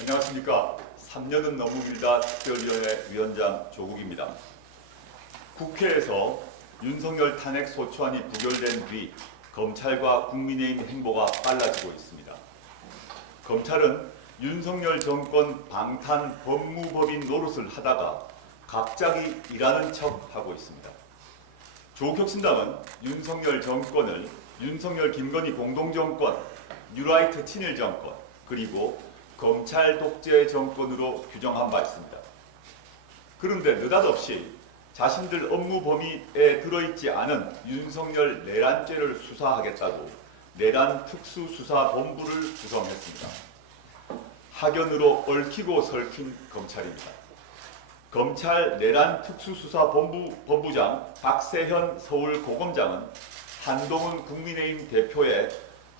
안녕하십니까. 3년은 너무 길다 특별위원회 위원장 조국입니다. 국회에서 윤석열 탄핵 소추안이 부결된 뒤 검찰과 국민의힘 행보가 빨라지고 있습니다. 검찰은 윤석열 정권 방탄 법무법인 노릇을 하다가 갑자기 일하는 척하고 있습니다. 조국혁신당은 윤석열 정권을 윤석열 김건희 공동정권, 뉴라이트 친일 정권, 그리고 검찰 독재 정권으로 규정한 바 있습니다. 그런데 느닷없이 자신들 업무 범위에 들어있지 않은 윤석열 내란죄를 수사하겠다고 내란 특수수사본부를 구성했습니다. 학연으로 얽히고 설킨 검찰입니다. 검찰 내란 특수수사본부장 박세현 서울고검장은 한동훈 국민의힘 대표의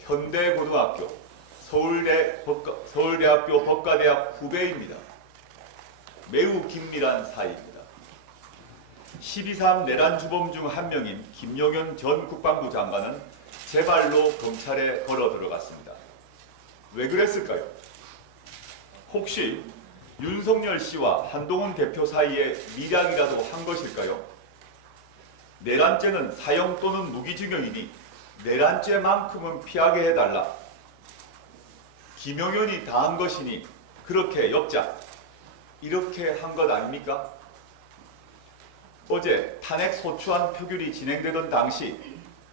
현대고등학교, 서울대학교 법과대학 후배입니다. 매우 긴밀한 사이입니다. 12.3 내란 주범 중 한 명인 김용현 전 국방부 장관은 제 발로 검찰에 걸어 들어갔습니다. 왜 그랬을까요? 혹시 윤석열 씨와 한동훈 대표 사이에 밀약이라도 한 것일까요? 내란죄는 사형 또는 무기징역이니 내란죄만큼은 피하게 해달라. 김용현이 다한 것이니 그렇게 엮자. 이렇게 한 것 아닙니까? 어제 탄핵 소추안 표결이 진행되던 당시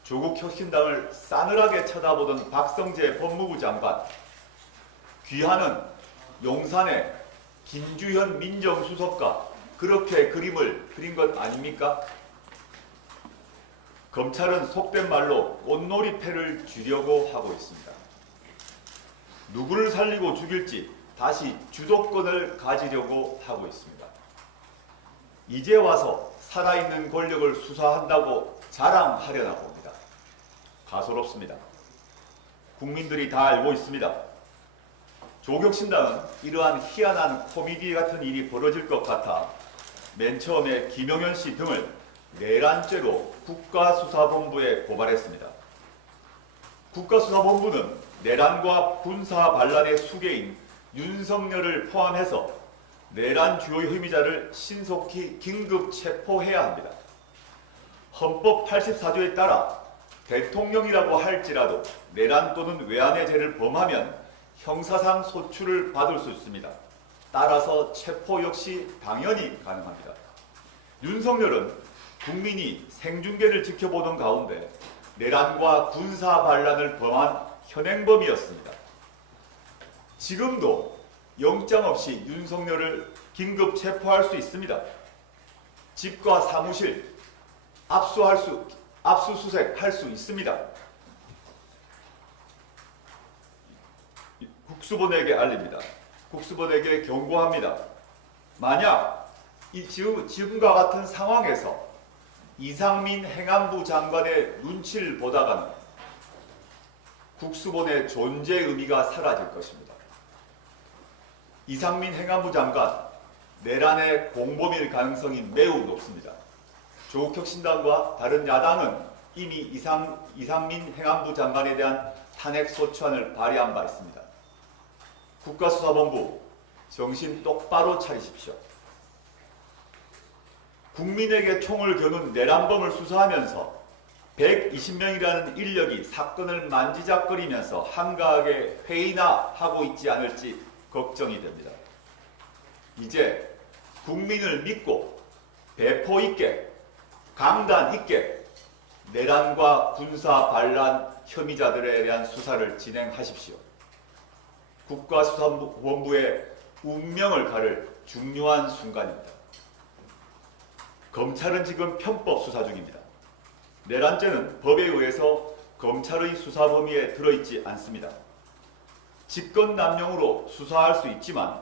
조국 혁신당을 싸늘하게 쳐다보던 박성재 법무부 장관, 귀하는 용산의 김주현 민정수석과 그렇게 그림을 그린 것 아닙니까? 검찰은 속된 말로 꽃놀이패를 쥐려고 하고 있습니다. 누구를 살리고 죽일지 다시 주도권을 가지려고 하고 있습니다. 이제 와서 살아있는 권력을 수사한다고 자랑하려나 봅니다. 가소롭습니다. 국민들이 다 알고 있습니다. 조국혁신당은 이러한 희한한 코미디 같은 일이 벌어질 것 같아 맨 처음에 김용현 씨 등을 내란죄로 국가수사본부에 고발했습니다. 국가수사본부는 내란과 군사 반란의 수괴인 윤석열을 포함해서 내란 주요 혐의자를 신속히 긴급 체포해야 합니다. 헌법 84조에 따라 대통령이라고 할지라도 내란 또는 외환의 죄를 범하면 형사상 소추를 받을 수 있습니다. 따라서 체포 역시 당연히 가능합니다. 윤석열은 국민이 생중계를 지켜보던 가운데 내란과 군사 반란을 범한 현행범이었습니다. 지금도 영장 없이 윤석열을 긴급 체포할 수 있습니다. 집과 사무실 압수수색할 수 있습니다. 국수본에게 알립니다. 국수본에게 경고합니다. 만약 지금과 같은 상황에서 이상민 행안부 장관의 눈치를 보다가는 국수본의 존재 의미가 사라질 것입니다. 이상민 행안부 장관, 내란의 공범일 가능성이 매우 높습니다. 조국혁신당과 다른 야당은 이미 이상민 행안부 장관에 대한 탄핵 소추안을 발의한 바 있습니다. 국가수사본부, 정신 똑바로 차리십시오. 국민에게 총을 겨눈 내란범을 수사하면서 120명이라는 인력이 사건을 만지작거리면서 한가하게 회의나 하고 있지 않을지 걱정이 됩니다. 이제 국민을 믿고 배포 있게, 강단 있게 내란과 군사 반란 혐의자들에 대한 수사를 진행하십시오. 국가수사본부의 운명을 가를 중요한 순간입니다. 검찰은 지금 편법 수사 중입니다. 내란죄는 법에 의해서 검찰의 수사 범위에 들어있지 않습니다. 직권남용으로 수사할 수 있지만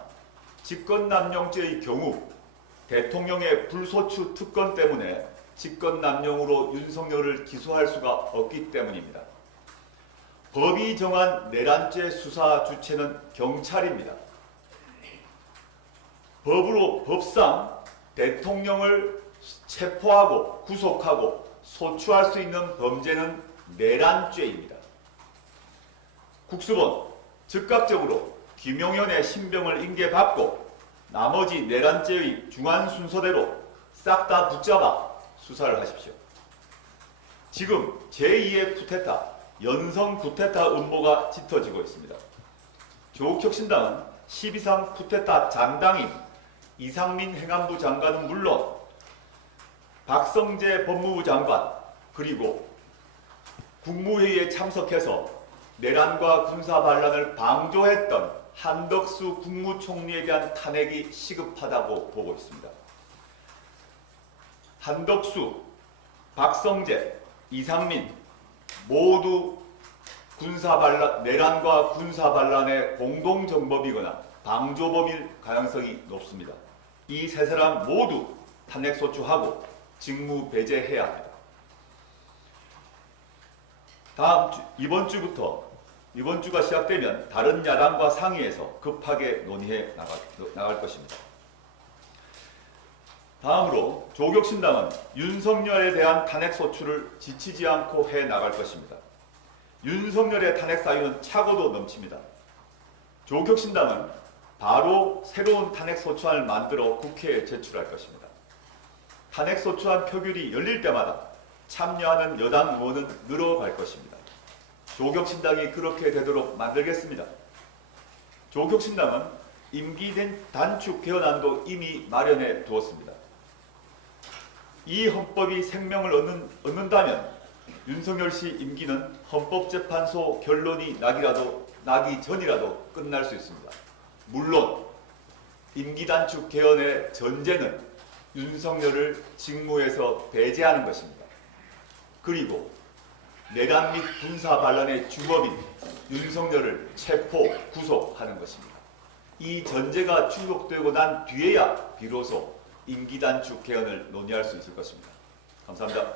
직권남용죄의 경우 대통령의 불소추 특권 때문에 직권남용으로 윤석열을 기소할 수가 없기 때문입니다. 법이 정한 내란죄 수사 주체는 경찰입니다. 법상 대통령을 체포하고 구속하고 소추할 수 있는 범죄는 내란죄입니다. 국수본 즉각적으로 김용현의 신병을 인계받고 나머지 내란죄의 중한 순서대로 싹 다 붙잡아 수사를 하십시오. 지금 제2의 쿠데타, 연성 쿠데타 음모가 짙어지고 있습니다. 조국혁신당은 12.3 쿠데타 장당인 이상민 행안부 장관은 물론 박성재 법무부 장관 그리고 국무회의에 참석해서 내란과 군사반란을 방조했던 한덕수 국무총리에 대한 탄핵이 시급하다고 보고 있습니다. 한덕수, 박성재, 이상민 모두 내란과 군사반란의 공동정범이거나 방조범일 가능성이 높습니다. 이 세 사람 모두 탄핵소추하고 직무 배제해야 합니다. 이번 주가 시작되면 다른 야당과 상의해서 급하게 논의해 나갈 것입니다. 다음으로 조국혁신당은 윤석열에 대한 탄핵소추를 지치지 않고 해 나갈 것입니다. 윤석열의 탄핵 사유는 차고도 넘칩니다. 조국혁신당은 바로 새로운 탄핵소추안을 만들어 국회에 제출할 것입니다. 탄핵소추안 표결이 열릴 때마다 참여하는 여당 의원은 늘어갈 것입니다. 조국혁신당이 그렇게 되도록 만들겠습니다. 조국혁신당은 임기 단축 개헌안도 이미 마련해 두었습니다. 이 헌법이 생명을 얻는다면 윤석열 씨 임기는 헌법재판소 결론이 나기 전이라도 끝날 수 있습니다. 물론 임기 단축 개헌의 전제는 윤석열을 직무에서 배제하는 것입니다. 그리고 내란 및 군사 반란의 주범인 윤석열을 체포, 구속하는 것입니다. 이 전제가 충족되고 난 뒤에야 비로소 임기 단축 개헌을 논의할 수 있을 것입니다. 감사합니다.